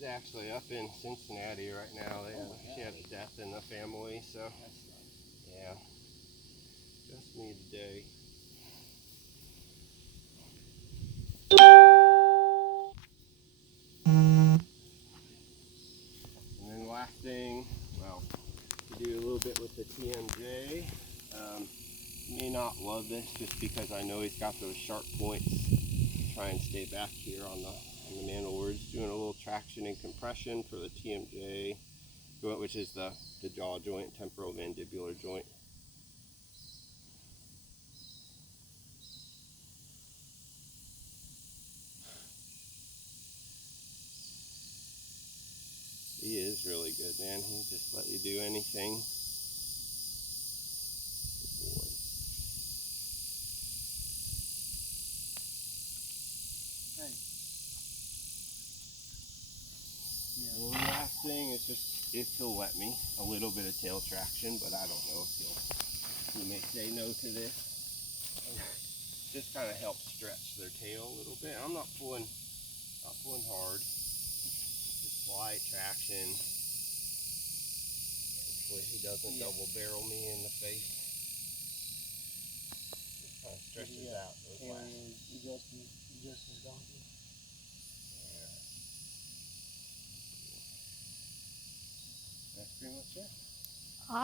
She's actually up in Cincinnati right now. She had a death in the family, so yeah, just me today. And then last thing, well, to do a little bit with the TMJ. You may not love this just because I know he's got those sharp points. Try and stay back here on the mantle. We're just doing a little traction and compression for the TMJ joint, which is the jaw joint, temporal mandibular joint. He is really good, man. He'll just let you do anything. Good boy. Hey. Yeah. And the last thing is just if he'll let me, a little bit of tail traction, but I don't know if he may say no to this. Just kind of help stretch their tail a little bit. I'm not pulling hard. Just slight traction. Hopefully he doesn't double barrel me in the face. Just kind of stretches out those last. Justin's donkey. Yeah. That's pretty much it.